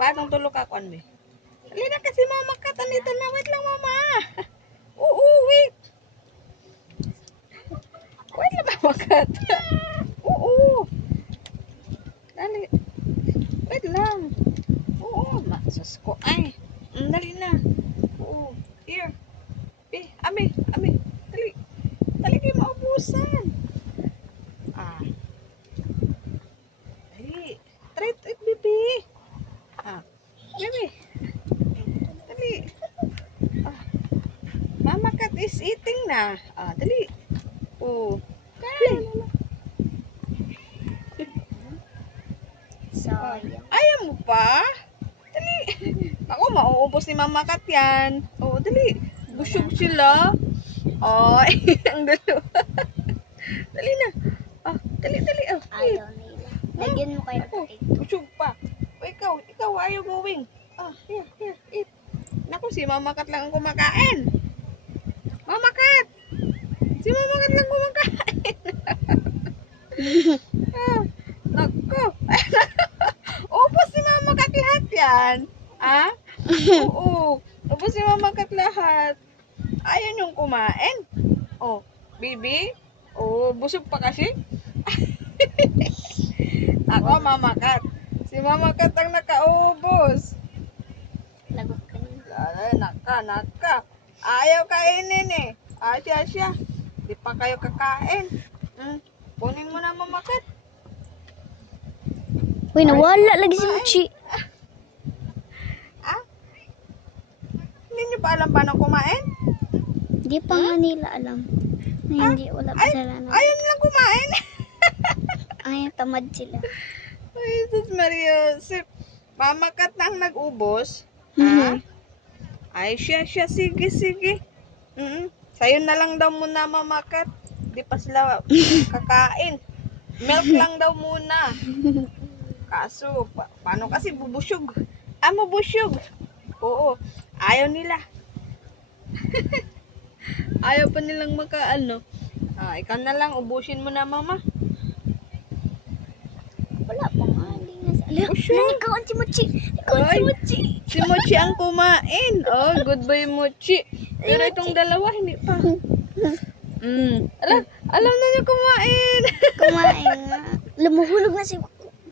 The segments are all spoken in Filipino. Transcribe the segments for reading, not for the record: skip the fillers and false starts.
Paano tulog ka, Kwan, be? Dali na kasi mama kat. Andito na. Wait lang, mama. Oo, wait. Wait lang, mama kat. Oo. Dali. Wait lang. Oo, masus ko. Ay. Dali na. Oo. Here. Be, ami. Dali. Dali kayo maubusan. Ah. Dali. Try to eat, baby. Ah. Baby. Dali. Ah. Mama cat is eating na. Ah, dali. Oh. Kay. Sayang. Ayaw mo pa? Dali. Ako, mauubos ni Mama Kat yan. Oh, dali. Busog sila. Ay, ang dalawa. Dali na. Ah, dali. Oh, Ayaw nila. Lagyan mo kayo ng oh, potato. busog pa. O, ikaw, ayaw going. Ah, here, eat. Naku, si Mama Kat lang ang kumakain. Mama Kat! Si Mama Kat lang kumakain. Ah, naku. Ubos si Mama Kat lahat yan. Ah? Oo. Ubos si Mama Kat lahat. Ayaw niyong kumain. Oh, baby? Oh, busog pa kasi? Ako, Mama Kat. Si Mama Kat ang nakaubos. Lagot ka nila. Ay, naka. Ayaw kainin eh. Siya. Di pa kayo kakain. Kunin mo na, Mama Kat. Uy, nawala lagi si Mochi. Ah? Hindi niyo pa alam paano kumain? Hindi pa nga nila alam. Na hindi, wala pa sila na. Ayaw nilang kumain. Ay, tamad sila. Ay, Jesus Maria. Si Mama Kat na ang nag-ubos. Mhm. Ay, siya. Sige. Sa'yo na lang daw muna, Mama Kat. Di pa sila kakain. Milk lang daw muna. Kaso, paano kasi bubusyog? Mabusyog. Oo. Ayaw nila. Ayaw pa nilang makaano. Ikaw na lang. Ubusin mo na, Mama. Wala pa nga. Hindi na sa... Ala, Busog. nanikawan si Mochi. Nikawan si Ay. Mochi. Si Mochi ang kumain. Oh, good boy, Mochi. Pero itong dalawa, hindi pa. Alam na niyo kumain. Kumain nga. Lumuhulog na si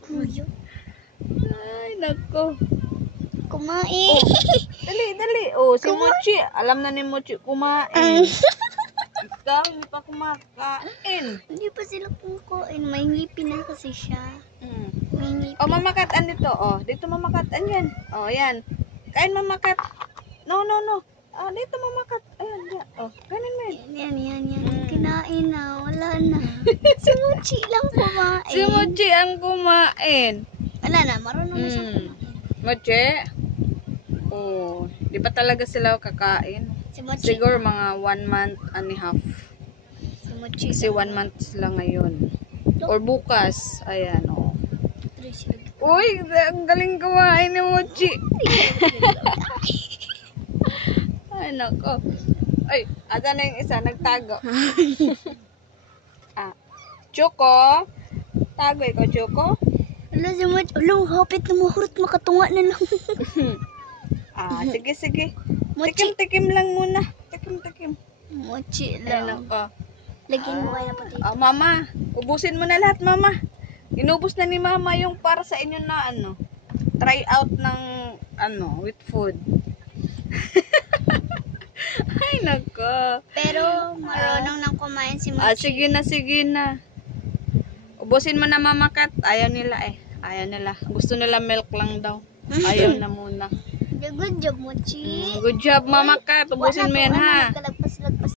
Kuyo. Ay, nako. Kumain. Dali. Oh, si Mochi. Alam na ni Mochi kumain. Ikaw, hindi pa kumakain. Hindi pa sila kumakain. May ngipin na kasi siya. May ngipin. Oh, Mama Kat, andito. Oh, dito Mama Kat. Andyan. Oh, yan. Kain, Mama Kat. No. Dito, Mama Kat. Ayan, yan. Oh, kanin mo yan. Yan. Kinain na. Wala na. Si Mochi lang kumain. Si Mochi ang kumain. Wala na. Marunong na siya kumain. Mochi? Oh, di ba talaga sila kakain? Si Mochi. Siguro mga 1 month and a half. Si Mochi. Kasi 1 month sila ngayon. Or bukas. Ayan, oh. Uy, ang galing kumain ni Mochi. Ay, nako. Ay, ata na yung isa, nagtago. Choco. Tago ikaw, Choco. Wala si Mochi. Wala, hapit na mahurot. Makatunga na lang. Sige. Mochi. Tikim lang muna. Tikim. Mochi Ay, lang. nako. Lagyan mo kayo ng potato. Mama, ubusin mo na lahat, Mama. Inubos na ni Mama yung para sa inyo na try out ng with food. Ay, nako. Pero marunong nang kumain si Mochi. Sige na. Ubusin mo na, Mama Kat. Ayaw nila. Gusto nila milk lang daw. Ayaw na muna. Good job, Mochi. Good job, Mama Kat. Ubusin mo yan, ha. Nagkalagpas-lagpas